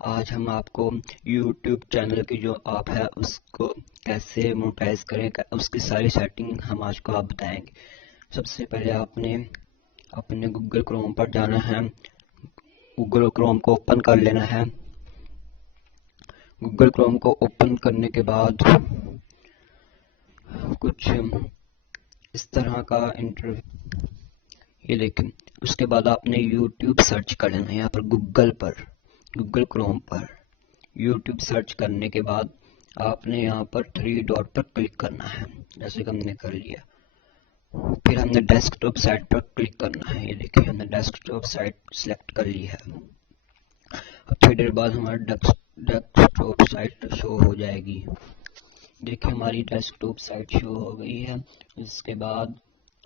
आज हम आपको YouTube चैनल की जो ऐप है उसको कैसे मोनेटाइज करें, उसकी सारी सेटिंग हम आज को आप बताएंगे। सबसे पहले आपने अपने गूगल क्रोम पर जाना है। गूगल क्रोम को ओपन कर लेना है। गूगल क्रोम को ओपन करने के बाद कुछ इस तरह का इंटरव्यू, ये देखें। उसके बाद आपने YouTube सर्च कर लेना है। यहाँ पर गूगल क्रोम पर YouTube सर्च करने के बाद आपने यहाँ पर 3 डॉट पर क्लिक करना है, जैसे कि हमने कर लिया। फिर हमने डेस्कटॉप साइट पर क्लिक करना है। ये देखिए हमने डेस्कटॉप साइट सिलेक्ट कर ली है। अब थोड़ी देर बाद हमारी डेस्कटॉप साइट शो हो जाएगी। देखिए हमारी डेस्कटॉप साइट शो हो गई है। इसके बाद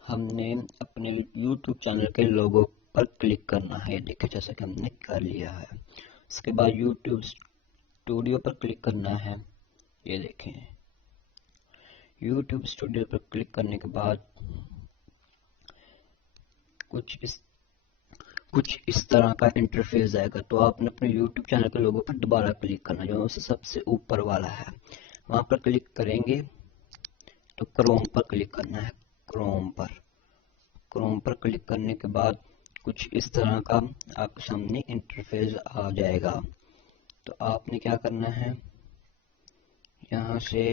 हमने अपने YouTube चैनल के लोगो पर क्लिक करना है। देखिए जैसा कि हमने कर लिया है। इसके बाद YouTube स्टूडियो पर क्लिक करना है। ये देखें YouTube स्टूडियो पर क्लिक करने के बाद कुछ इस तरह का इंटरफेस आएगा। तो आपने अपने YouTube चैनल के लोगो पर दोबारा क्लिक करना, जो सबसे ऊपर वाला है वहां पर क्लिक करेंगे। तो क्रोम पर क्लिक करना है। क्रोम पर क्लिक करने के बाद कुछ इस तरह का आपके सामने इंटरफेस आ जाएगा। तो आपने क्या करना है, यहाँ से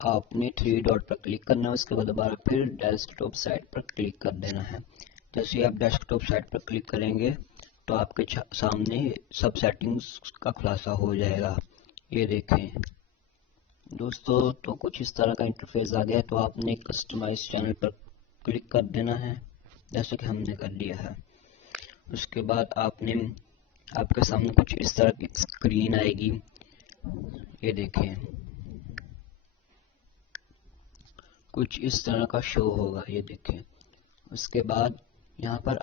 आपने 3 डॉट पर क्लिक करना है। उसके बाद दोबारा फिर डेस्कटॉप साइट पर क्लिक कर देना है। जैसे ही आप डेस्कटॉप साइट पर क्लिक करेंगे तो आपके सामने सब सेटिंग्स का खुलासा हो जाएगा। ये देखें दोस्तों, तो कुछ इस तरह का इंटरफेस आ गया। तो आपने कस्टमाइज चैनल पर क्लिक कर देना है, जैसे कि हमने कर लिया है। उसके बाद आपके सामने कुछ इस तरह की स्क्रीन आएगी। ये देखें कुछ इस तरह का शो होगा। ये देखें। उसके बाद यहाँ पर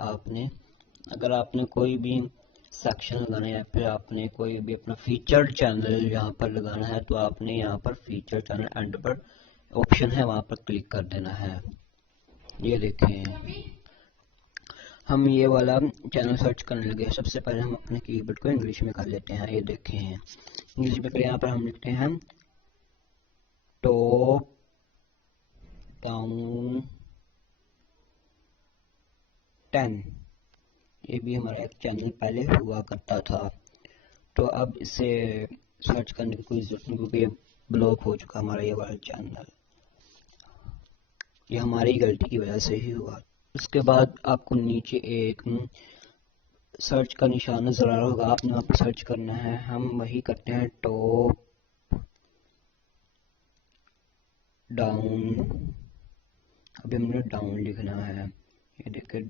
अगर आपने कोई भी सेक्शन लगाना है या फिर आपने कोई भी अपना फीचर्ड चैनल यहाँ पर लगाना है, तो आपने यहाँ पर फीचर चैनल एंड पर ऑप्शन है, वहां पर क्लिक कर देना है। ये देखें हम ये वाला चैनल सर्च करने लगे। सबसे पहले हम अपने कीबोर्ड को इंग्लिश में कर लेते हैं। ये देखें इंग्लिश में कर, यहाँ पर हम लिखते हैं टॉप डाउन 10। ये भी हमारा एक चैनल पहले हुआ करता था। तो अब इसे सर्च करने की कोई जरूरत नहीं, क्योंकि ये ब्लॉक हो चुका हमारा ये वाला चैनल। ये हमारी गलती की वजह से ही हुआ। उसके बाद आपको नीचे एक सर्च का निशान नजर आ रहा होगा, आपने वहां पर सर्च करना है। हम वही करते हैं, टॉप डाउन। अभी हमने डाउन लिखना है। ये देखिए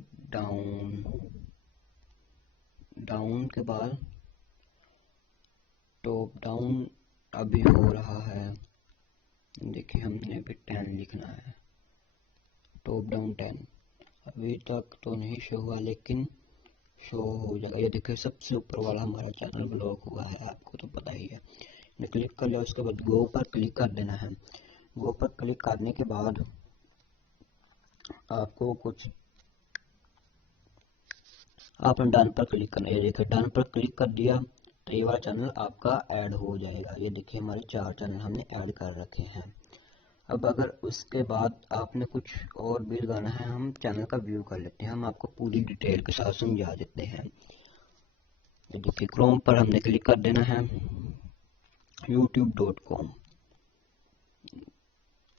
डाउन के बाद टॉप डाउन अभी हो रहा है। देखिए हमने अभी 10 लिखना है, टॉप डाउन 10। अभी तक तो नहीं शो हुआ, लेकिन शो हो जाएगा। ये देखिए सबसे ऊपर वाला हमारा चैनल ब्लॉक हुआ है, आपको तो पता ही है। क्लिक कर लिया। उसके बाद गो पर क्लिक कर देना है। गो पर क्लिक करने के बाद आपको आपने डन पर क्लिक करना है। ये देखिए डन पर क्लिक कर दिया तो ये वाला चैनल आपका ऐड हो जाएगा। ये देखिए हमारे 4 चैनल हमने ऐड कर रखे हैं। अब अगर उसके बाद आपने कुछ और भी लगाना है, हम चैनल का व्यू कर लेते हैं। हम आपको पूरी डिटेल के साथ समझा देते हैं। ये देखिए क्रोम पर हमने क्लिक कर देना है, youtube.com।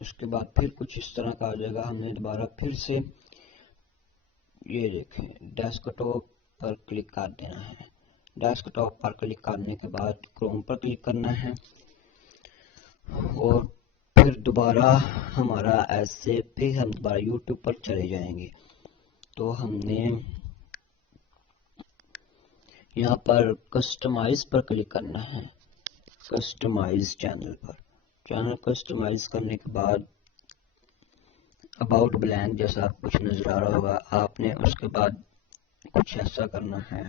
उसके बाद फिर कुछ इस तरह का आ जाएगा। हमने दोबारा फिर से ये देखें डेस्कटॉप पर क्लिक कर देना है। डेस्कटॉप पर क्लिक करने के बाद क्रोम पर क्लिक करना है और फिर दोबारा हमारा ऐसे फिर हम दोबारा यूट्यूब पर चले जाएंगे। तो हमने यहाँ पर कस्टमाइज पर क्लिक करना है। कस्टमाइज चैनल पर चैनल कस्टमाइज करने के बाद अबाउट ब्लैंक जैसा कुछ नजर आ रहा होगा। आपने उसके बाद कुछ ऐसा करना है।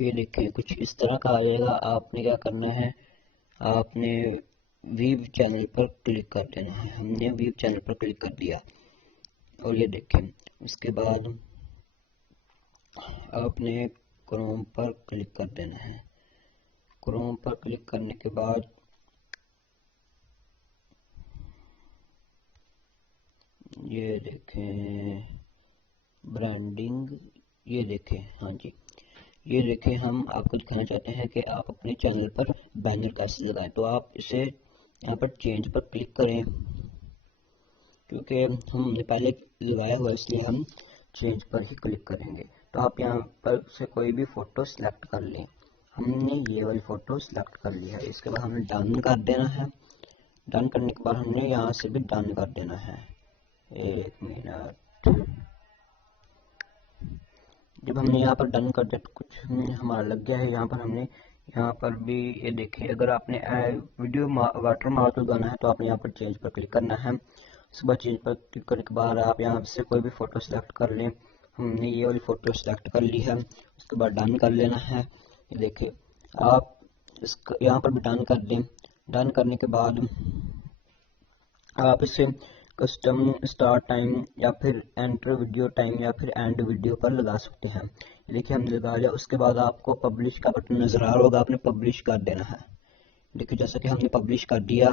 ये देखें कुछ इस तरह का आएगा। आपने क्या करना है, आपने व्यू चैनल पर क्लिक कर देना है। हमने व्यू चैनल पर क्लिक कर दिया और ये देखें उसके बाद आपने क्रोम पर क्लिक कर देना है। क्रोम पर क्लिक करने के बाद ये देखें ब्रांडिंग, ये देखें, हाँ जी, ये देखें हम आपको दिखाना चाहते हैं कि आप अपने चैनल पर बैनर कैसे लगाएं। तो आप इसे यहाँ पर चेंज पर क्लिक करें, क्योंकि हमने पहले लगाया हुआ इसलिए हम चेंज पर ही क्लिक करेंगे। तो आप यहाँ पर से कोई भी फ़ोटो सिलेक्ट कर लें। हमने ये वाली फ़ोटो सिलेक्ट कर ली है। इसके बाद हमें डन कर देना है। डन करने के बाद हमने यहाँ से भी डन कर देना है। एक मिनट, जब हमने यहाँ पर डन कर दिया तो कुछ हमारा लग गया है। यहाँ पर हमने यहाँ पर भी ये देखें, अगर आपने वीडियो वाटर मार्क लगाना है तो आपने यहाँ पर चेंज पर क्लिक करना है। उसके बाद चेंज पर क्लिक करने के बाद आप यहाँ से कोई भी फ़ोटो सेलेक्ट कर लें। हमने ये वाली फ़ोटो सेलेक्ट कर ली है। उसके बाद डन कर लेना है। ये देखिए आप इसका यहाँ पर भी डन कर दें। डन करने के बाद आप इसे कस्टम स्टार्ट टाइम या फिर एंटर वीडियो टाइम या फिर एंड वीडियो पर लगा सकते हैं। देखिए हमने लगा लिया। उसके बाद आपको पब्लिश का बटन नजर आ रहा होगा, आपने पब्लिश कर देना है। देखिए जैसा कि हमने पब्लिश कर दिया,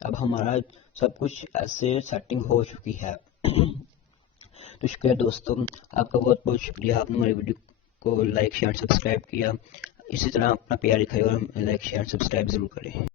अब हमारा सब कुछ ऐसे सेटिंग हो चुकी है। तो शुक्रिया दोस्तों, आपका बहुत बहुत शुक्रिया, आपने हमारी वीडियो को लाइक शेयर सब्सक्राइब किया। इसी तरह अपना प्यार दिखाइए और लाइक शेयर सब्सक्राइब जरूर करें।